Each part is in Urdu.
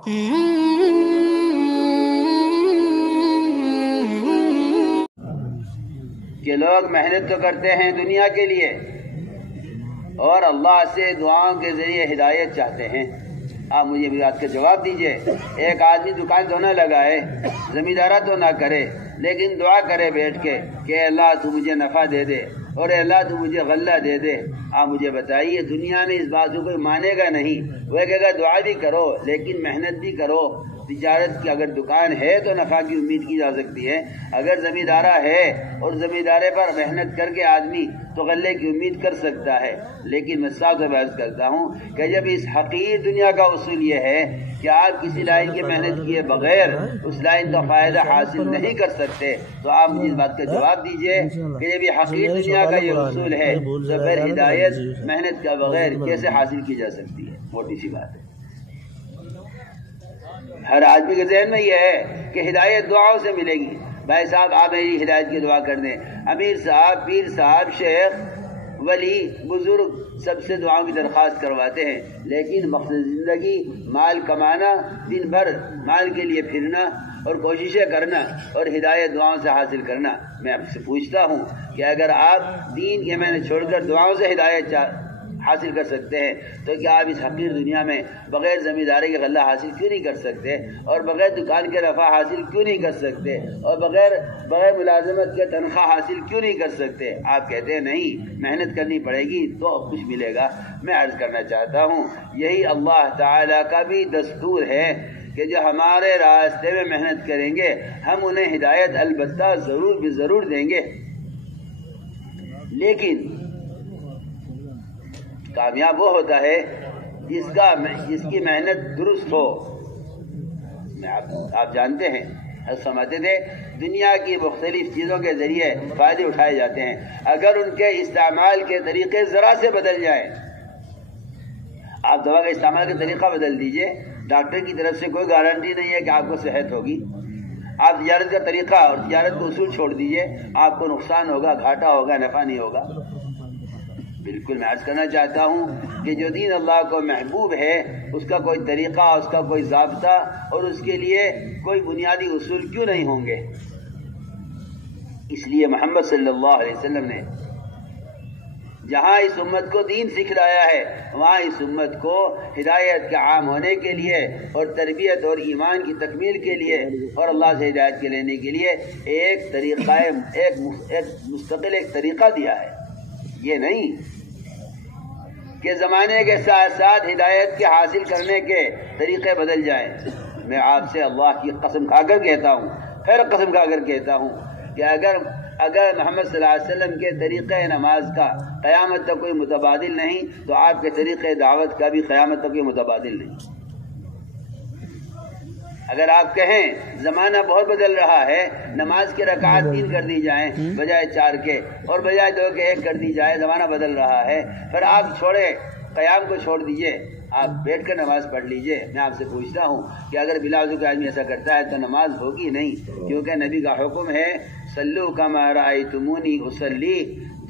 کہ لوگ محنت تو کرتے ہیں دنیا کے لیے اور اللہ سے دعاؤں کے ذریعے ہدایت چاہتے ہیں۔ آپ مجھے بھی بات کا جواب دیجئے، ایک آدمی دکان دھونے لگا ہے، زمیندارہ تو نہ کرے لیکن دعا کرے بیٹھ کے کہ اللہ تو مجھے نفع دے دے اور اللہ تو مجھے غلہ دے دے۔ آپ مجھے بتائیے دنیا میں اس بات کو کوئی مانے گا نہیں، وہ کہے گا دعا بھی کرو لیکن محنت بھی کرو۔ تجارت کی اگر دکان ہے تو نفع کی امید کی جا سکتی ہے، اگر زمیندارہ ہے اور زمیندارے پر محنت کر کے آدمی تو غلے کی امید کر سکتا ہے۔ لیکن میں صاحب سے بحث کرتا ہوں کہ جب اس حقیر دنیا کا اصول یہ ہے کہ آپ کسی لائن کی محنت کیے بغیر اس لائن کا فائدہ حاصل نہیں کر سکتے، تو آپ مجھے اس بات کا جواب دیجئے کہ جب یہ حقیر دنیا کا یہ اصول ہے تو پھر ہدایت محنت کا بغیر کیسے حاصل کی جا سکتی ہے؟ موٹی سی بات ہے۔ ہر آدمی کے ذہن میں یہ ہے کہ ہدایت دعاؤں سے ملے گی۔ بھائی صاحب آپ میری ہدایت کی دعا کر دیں، امیر صاحب، پیر صاحب، شیخ، ولی، بزرگ سب سے دعاؤں کی درخواست کرواتے ہیں، لیکن مقصد زندگی مال کمانا، دن بھر مال کے لیے پھرنا اور کوششیں کرنا اور ہدایت دعاؤں سے حاصل کرنا۔ میں آپ سے پوچھتا ہوں کہ اگر آپ دین کے معنی چھوڑ کر دعاؤں سے ہدایت حاصل کر سکتے ہیں تو کیا آپ اس حقیر دنیا میں بغیر زمینداری کے غلہ حاصل کیوں نہیں کر سکتے اور بغیر دکان کے نفع حاصل کیوں نہیں کر سکتے اور بغیر ملازمت کے تنخواہ حاصل کیوں نہیں کر سکتے؟ آپ کہتے ہیں نہیں محنت کرنی پڑے گی تو کچھ ملے گا۔ میں عرض کرنا چاہتا ہوں یہی اللہ تعالیٰ کا بھی دستور ہے کہ جو ہمارے راستے میں محنت کریں گے ہم انہیں ہدایت البتہ ضرور بھی ضرور دیں گے، لیکن کامیاب وہ ہوتا ہے جس کی محنت درست ہو۔ آپ جانتے ہیں سمجھتے تھے دنیا کی مختلف چیزوں کے ذریعے فائدے اٹھائے جاتے ہیں، اگر ان کے استعمال کے طریقے ذرا سے بدل جائیں، آپ دوا کے استعمال کا طریقہ بدل دیجئے، ڈاکٹر کی طرف سے کوئی گارنٹی نہیں ہے کہ آپ کو صحت ہوگی۔ آپ تجارت کا طریقہ اور تجارت کو اصول چھوڑ دیجئے، آپ کو نقصان ہوگا، گھاٹا ہوگا، نفع نہیں ہوگا۔ بالکل میں عرض کرنا چاہتا ہوں کہ جو دین اللہ کو محبوب ہے اس کا کوئی طریقہ، اس کا کوئی ضابطہ اور اس کے لیے کوئی بنیادی اصول کیوں نہیں ہوں گے؟ اس لیے محمد صلی اللہ علیہ وسلم نے جہاں اس امت کو دین سکھلایا ہے وہاں اس امت کو ہدایت کے عام ہونے کے لیے اور تربیت اور ایمان کی تکمیل کے لیے اور اللہ سے ہدایت کے لینے کے لیے ایک طریقہ مستقل ایک طریقہ دیا ہے۔ یہ نہیں کہ زمانے کے ساتھ ساتھ ہدایت کے حاصل کرنے کے طریقے بدل جائیں۔ میں آپ سے اللہ کی قسم کھا کر کہتا ہوں، خیر قسم کھا کر کہتا ہوں کہ اگر محمد صلی اللہ علیہ وسلم کے طریقہ نماز کا قیامت تک کوئی متبادل نہیں تو آپ کے طریقہ دعوت کا بھی قیامت تک کوئی متبادل نہیں۔ اگر آپ کہیں زمانہ بہت بدل رہا ہے، نماز کے رکعات 3 کر دی جائیں بجائے 4 کے اور بجائے 2 کے 1 کر دی جائے، زمانہ بدل رہا ہے، پھر آپ چھوڑے قیام کو چھوڑ دیجئے، آپ بیٹھ کر نماز پڑھ لیجئے۔ میں آپ سے پوچھتا ہوں کہ اگر بلا وضو کا آدمی ایسا کرتا ہے تو نماز ہوگی نہیں، کیونکہ نبی کا حکم ہے صلو کما رأیتمونی اصلی۔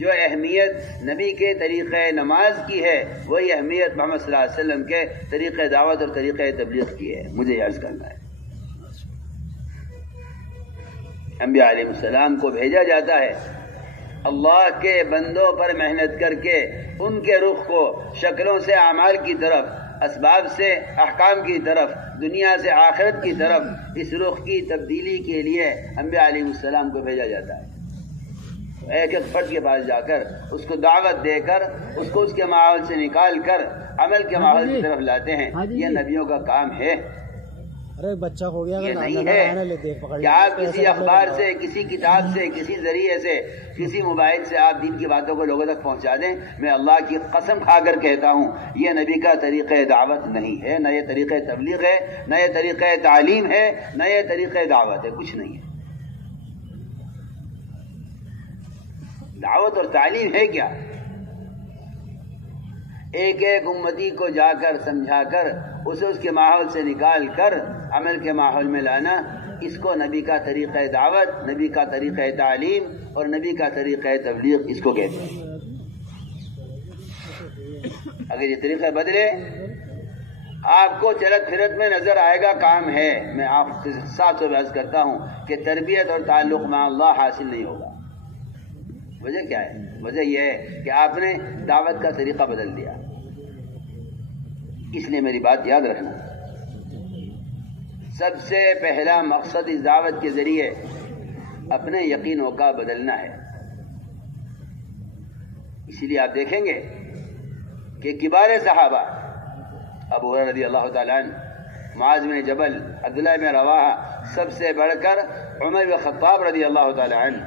جو اہمیت نبی کے طریقہ نماز کی ہے وہی اہمیت محمد صلی اللہ علیہ وسلم کے طریقہ دعوت اور طریقہ تبلیغ کی ہے۔ مجھے عرض کرنا ہے انبیاء علیہ السلام کو بھیجا جاتا ہے اللہ کے بندوں پر محنت کر کے ان کے رخ کو شکلوں سے اعمال کی طرف، اسباب سے احکام کی طرف، دنیا سے آخرت کی طرف اس رخ کی تبدیلی کے لیے انبیاء علیہ السلام کو بھیجا جاتا ہے۔ ایک ایک فرد کے پاس جا کر اس کو دعوت دے کر اس کو اس کے ماحول سے نکال کر عمل کے ماحول کی طرف لاتے ہیں۔ یہ نبیوں کا کام ہے۔ بچہ ہو گیا یہ نہیں ہے کہ آپ کسی اخبار سے، کسی کتاب سے، کسی ذریعے سے، کسی موبائل سے آپ دین کی باتوں کو لوگوں تک پہنچا دیں۔ میں اللہ کی قسم کھا کر کہتا ہوں یہ نبی کا طریقہ دعوت نہیں ہے، نہ یہ طریقہ تبلیغ ہے، نہ یہ طریقہ تعلیم ہے، نہ یہ طریقہ دعوت ہے، کچھ نہیں ہے۔ دعوت اور تعلیم ہے کیا؟ ایک ایک امتی کو جا کر سمجھا کر اسے اس کے ماحول سے نکال کر عمل کے ماحول میں لانا، اس کو نبی کا طریقہ دعوت، نبی کا طریقہ تعلیم اور نبی کا طریقہ تبلیغ اس کو کہتے ہیں۔ اگر یہ طریقہ بدلے آپ کو چلت پھرت میں نظر آئے گا کام ہے، میں آپ کے ساتھ عرض کرتا ہوں کہ تربیت اور تعلق مع اللہ حاصل نہیں ہوگا۔ وجہ کیا ہے؟ وجہ یہ ہے کہ آپ نے دعوت کا طریقہ بدل دیا۔ اس لیے میری بات یاد رکھنا، سب سے پہلا مقصد اس دعوت کے ذریعے اپنے یقینوں کا بدلنا ہے۔ اسی لیے آپ دیکھیں گے کہ کبار صحابہ ابو ہریرہ رضی اللہ تعالیٰ عنہ، معاذ بن جبل، عبداللہ بن رواحہ، سب سے بڑھ کر عمر بن خطاب رضی اللہ تعالیٰ عنہ،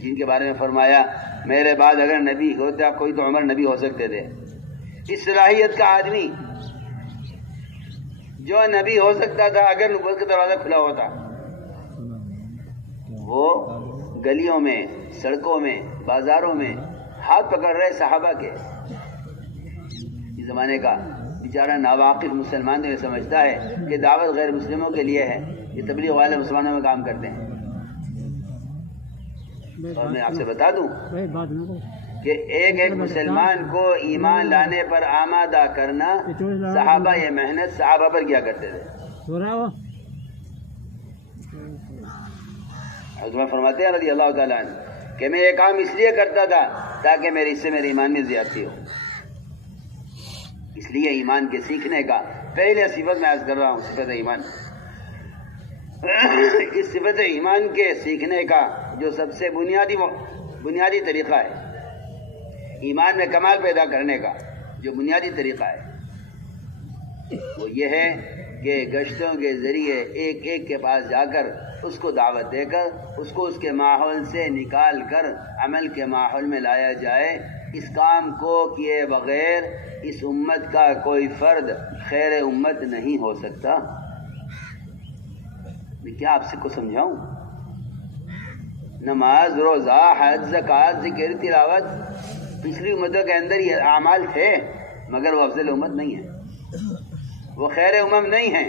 جن کے بارے میں فرمایا میرے بعد اگر نبی ہوتا کوئی تو عمر نبی ہو سکتے تھے۔ اس صلاحیت کا آدمی جو نبی ہو سکتا تھا اگر نبوت کا دروازہ کھلا ہوتا، وہ گلیوں میں، سڑکوں میں، بازاروں میں ہاتھ پکڑ رہے صحابہ کے۔ اس زمانے کا بیچارہ ناواقف مسلمان تو یہ سمجھتا ہے کہ دعوت غیر مسلموں کے لیے ہے، یہ تبلیغ والے مسلمانوں میں کام کرتے ہیں۔ اور میں آپ سے بتا دوں کہ ایک مسلمان کو ایمان لانے پر آمادہ کرنا، صحابہ یہ محنت صحابہ پر کیا کرتے تھے۔ حضرت فرماتے ہیں رضی اللہ تعالیٰ عنہ کہ میں یہ کام اس لیے کرتا تھا تاکہ اس سے میرے ایمان میں زیادتی ہو۔ اس لیے ایمان کے سیکھنے کا پہلے صفت میں عرض کر رہا ہوں، صفت ایمان۔ اس صفت ایمان کے سیکھنے کا جو سب سے بنیادی طریقہ ہے، ایمان میں کمال پیدا کرنے کا جو بنیادی طریقہ ہے، وہ یہ ہے کہ گشتوں کے ذریعے ایک ایک کے پاس جا کر اس کو دعوت دے کر اس کو اس کے ماحول سے نکال کر عمل کے ماحول میں لایا جائے۔ اس کام کو کیے بغیر اس امت کا کوئی فرد خیر امت نہیں ہو سکتا۔ میں کیا آپ سے کو سمجھاؤں؟ نماز، روزہ، حج، زکوٰۃ، ذکر، تلاوت پچھلی امتوں کے اندر یہ اعمال تھے، مگر وہ افضل امت نہیں ہے، وہ خیر امم نہیں ہے۔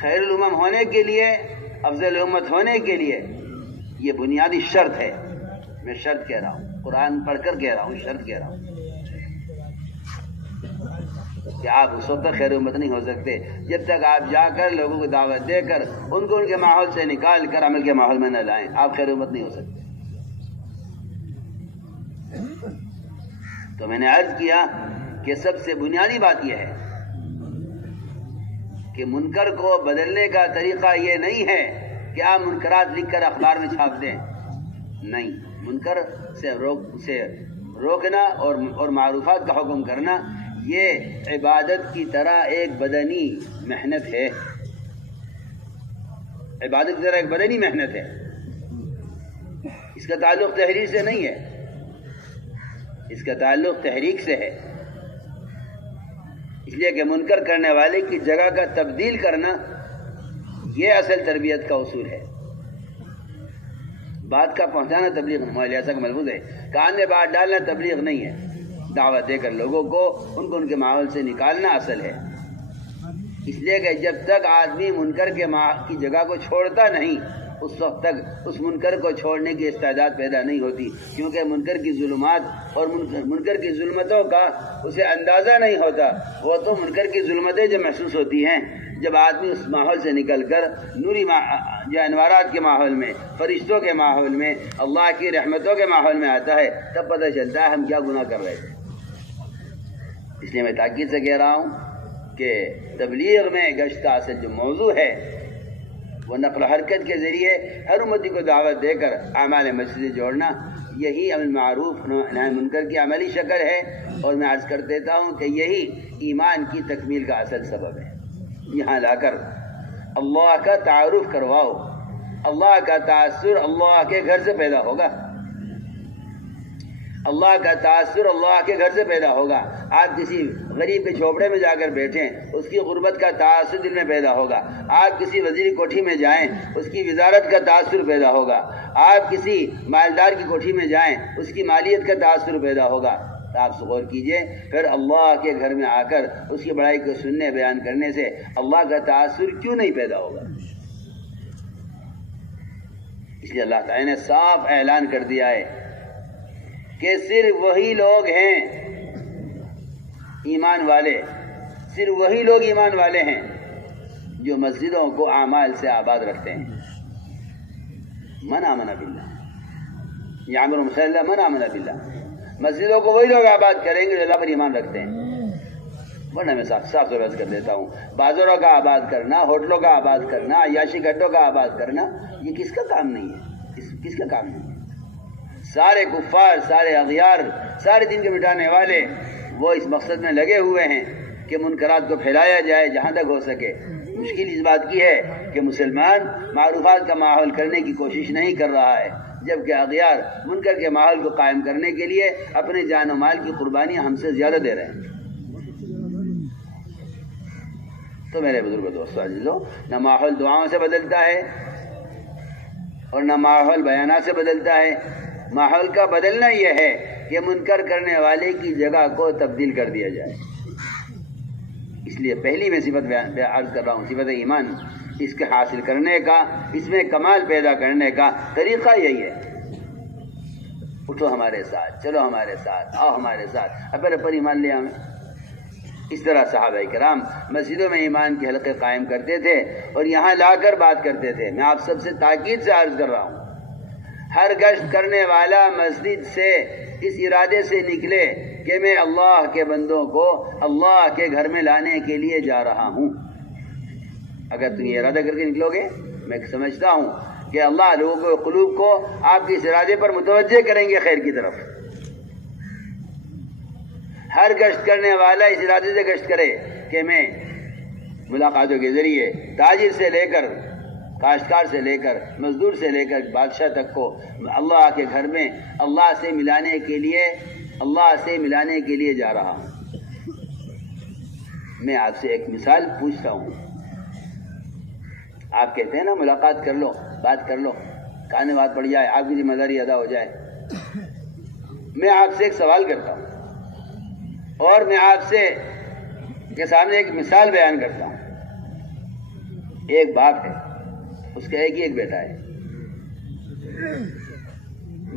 خیر الامم ہونے کے لیے، افضل امت ہونے کے لیے یہ بنیادی شرط ہے۔ میں شرط کہہ رہا ہوں، قرآن پڑھ کر کہہ رہا ہوں، شرط کہہ رہا ہوں کہ آپ اس وقت تک خیر امت نہیں ہو سکتے جب تک آپ جا کر لوگوں کو دعوت دے کر ان کو ان کے ماحول سے نکال کر عمل کے ماحول میں نہ لائیں، آپ خیر امت نہیں ہو سکتے۔ تو میں نے عرض کیا کہ سب سے بنیادی بات یہ ہے کہ منکر کو بدلنے کا طریقہ یہ نہیں ہے کہ آپ منکرات لکھ کر اخبار میں چھاپ دیں، نہیں، منکر سے روکنا اور معروفات کا حکم کرنا یہ عبادت کی طرح ایک بدنی محنت ہے، عبادت کی طرح ایک بدنی محنت ہے۔ اس کا تعلق تحریر سے نہیں ہے، اس کا تعلق تحریک سے ہے، اس لیے کہ منکر کرنے والے کی جگہ کا تبدیل کرنا یہ اصل تربیت کا اصول ہے۔ بات کا پہنچانا تبلیغ ایسا کا ملفوظ ہے، کان میں بات ڈالنا تبلیغ نہیں ہے، دعوت دے کر لوگوں کو ان کے ماحول سے نکالنا اصل ہے۔ اس لیے کہ جب تک آدمی منکر کی جگہ کو چھوڑتا نہیں، اس وقت تک اس منکر کو چھوڑنے کی استعداد پیدا نہیں ہوتی، کیونکہ منکر کی ظلمات اور منکر کی ظلمتوں کا اسے اندازہ نہیں ہوتا۔ وہ تو منکر کی ظلمتیں جب محسوس ہوتی ہیں جب آدمی اس ماحول سے نکل کر نوری جو انوارات کے ماحول میں، فرشتوں کے ماحول میں، اللہ کی رحمتوں کے ماحول میں آتا ہے، تب پتہ چلتا ہے ہم کیا گناہ کر رہے تھے۔ اس لیے میں تاکید سے کہہ رہا ہوں کہ تبلیغ میں گشت کا اصل جو موضوع ہے وہ نقل و حرکت کے ذریعے ہر امتی کو دعوت دے کر اعمال مسجد جوڑنا، یہی امر معروف نہی منکر کی عملی شکل ہے، اور میں عرض کر دیتا ہوں کہ یہی ایمان کی تکمیل کا اصل سبب ہے۔ یہاں لا کر اللہ کا تعارف کرواؤ، اللہ کا تاثر اللہ کے گھر سے پیدا ہوگا، اللہ کا تاثر اللہ کے گھر سے پیدا ہوگا۔ آپ کسی غریب کے جھوپڑے میں جا کر بیٹھیں، اس کی غربت کا تاثر دل میں پیدا ہوگا۔ آپ کسی وزیر کوٹھی میں جائیں، اس کی وزارت کا تاثر پیدا ہوگا۔ آپ کسی مالدار کی کوٹھی میں جائیں، اس کی مالیت کا تاثر پیدا ہوگا۔ تو آپ غور کیجئے، پھر اللہ کے گھر میں آ کر اس کی بڑائی کو سننے بیان کرنے سے اللہ کا تاثر کیوں نہیں پیدا ہوگا؟ اس لیے اللہ تعالی نے صاف اعلان کر دیا ہے کہ صرف وہی لوگ ہیں ایمان والے، صرف وہی لوگ ایمان والے ہیں جو مسجدوں کو اعمال سے آباد رکھتے ہیں. من آمن باللہ یعمر مسجد من آمن باللہ. مسجدوں کو وہی لوگ آباد کریں گے جو اللہ پر ایمان رکھتے ہیں. ورنہ میں صاف صاف عرض کر دیتا ہوں، بازاروں کا آباد کرنا، ہوٹلوں کا آباد کرنا، عیاشی گڈوں کا آباد کرنا، یہ کس کا کام نہیں ہے؟ کس کا کام نہیں ہے؟ سارے کفار، سارے اغیار، سارے دین کے مٹانے والے وہ اس مقصد میں لگے ہوئے ہیں کہ منکرات کو پھیلایا جائے جہاں تک ہو سکے. مشکل اس بات کی ہے کہ مسلمان معروفات کا ماحول کرنے کی کوشش نہیں کر رہا ہے، جبکہ اغیار منکر کے ماحول کو قائم کرنے کے لیے اپنے جان و مال کی قربانیاں ہم سے زیادہ دے رہے ہیں. تو میرے بزرگ دوستو عزیزو، نہ ماحول دعاؤں سے بدلتا ہے اور نہ ماحول بیانات سے بدلتا ہے. ماحول کا بدلنا یہ ہے کہ منکر کرنے والے کی جگہ کو تبدیل کر دیا جائے. اس لیے پہلی میں صفت عرض کر رہا ہوں، صفت ایمان. اس کے حاصل کرنے کا، اس میں کمال پیدا کرنے کا طریقہ یہی ہے. اٹھو ہمارے ساتھ، چلو ہمارے ساتھ، آؤ ہمارے ساتھ، اپنے پر ایمان لے ہمیں. اس طرح صحابہ کرام مسجدوں میں ایمان کے حلقے قائم کرتے تھے اور یہاں لا کر بات کرتے تھے. میں آپ سب سے تاکید سے عرض کر رہا ہوں، ہر گشت کرنے والا مسجد سے اس ارادے سے نکلے کہ میں اللہ کے بندوں کو اللہ کے گھر میں لانے کے لیے جا رہا ہوں. اگر تم یہ ارادہ کر کے نکلو گے، میں سمجھتا ہوں کہ اللہ لوگوں کے قلوب کو آپ کے اس ارادے پر متوجہ کریں گے خیر کی طرف. ہر گشت کرنے والا اس ارادے سے گشت کرے کہ میں ملاقاتوں کے ذریعے تاجر سے لے کر، کاشتکار سے لے کر، مزدور سے لے کر بادشاہ تک کو اللہ کے گھر میں اللہ سے ملانے کے لیے جا رہا ہوں. میں آپ سے ایک مثال پوچھتا ہوں. آپ کہتے ہیں نا ملاقات کر لو، بات کر لو، کانے بات پڑ جائے، آپ کی ذمہ داری ادا ہو جائے. میں آپ سے ایک سوال کرتا ہوں اور میں آپ سے کے سامنے ایک مثال بیان کرتا ہوں. ایک باپ ہے، اس کا ایک بیٹا ہے،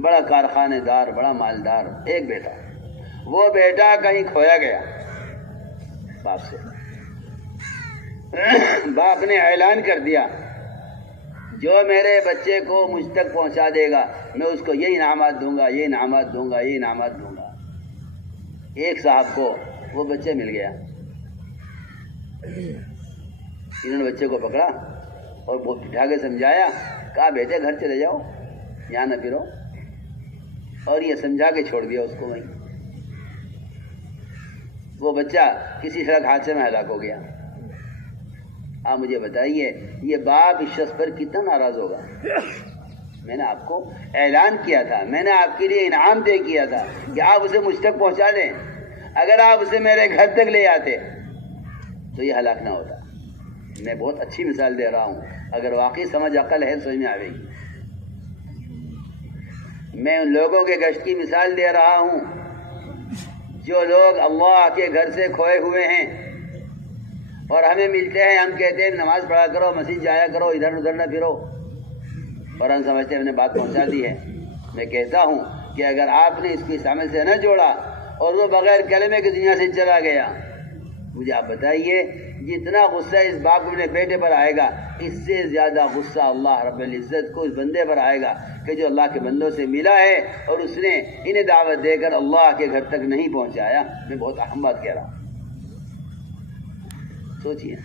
بڑا کارخانے دار، بڑا مالدار، ایک بیٹا. وہ بیٹا کہیں کھویا گیا باپ سے. باپ نے اعلان کر دیا، جو میرے بچے کو مجھ تک پہنچا دے گا میں اس کو یہ انعامات دوں گا، یہ انعامات دوں گا، یہ انعامات دوں گا. ایک صاحب کو وہ بچہ مل گیا. انہوں نے بچے کو پکڑا اور بٹھا کے سمجھایا، کہا بیٹے گھر چلے جاؤ، یہاں نہ پھرو، اور یہ سمجھا کے چھوڑ دیا اس کو وہیں. وہ بچہ کسی سڑک حادثے میں ہلاک ہو گیا. آپ مجھے بتائیے یہ باپ اس شخص پر کتنا ناراض ہوگا؟ میں نے آپ کو اعلان کیا تھا، میں نے آپ کے لیے انعام طے کیا تھا کہ آپ اسے مجھ تک پہنچا دیں. اگر آپ اسے میرے گھر تک لے آتے تو یہ ہلاک نہ ہوتا. میں بہت اچھی مثال دے رہا ہوں، اگر واقعی سمجھ عقل ہے سمجھ میں آئے گی. میں ان لوگوں کے گشت کی مثال دے رہا ہوں جو لوگ اللہ کے گھر سے کھوئے ہوئے ہیں اور ہمیں ملتے ہیں. ہم کہتے ہیں نماز پڑھا کرو، مسجد جایا کرو، ادھر ادھر نہ پھرو، اور ہم سمجھتے ہیں ہم نے بات پہنچا دی ہے. میں کہتا ہوں کہ اگر آپ نے اس کو اس عمل سے نہ جوڑا اور وہ بغیر کلمے کی دنیا سے چلا گیا، مجھے آپ بتائیے جتنا غصہ اس باپ اپنے بیٹے پر آئے گا، اس سے زیادہ غصہ اللہ رب العزت کو اس بندے پر آئے گا کہ جو اللہ کے بندوں سے ملا ہے اور اس نے انہیں دعوت دے کر اللہ کے گھر تک نہیں پہنچایا. میں بہت اہم بات کہہ رہا ہوں. سوچیے،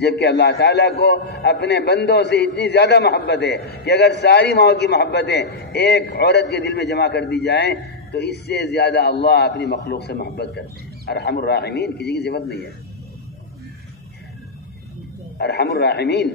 جبکہ اللہ تعالیٰ کو اپنے بندوں سے اتنی زیادہ محبت ہے کہ اگر ساری ماؤں کی محبتیں ایک عورت کے دل میں جمع کر دی جائیں تو اس سے زیادہ اللہ اپنی مخلوق سے محبت کرتے ہیں. ارحم الراحمین کسی کی صفت نہیں ہے. ارحم الراحمین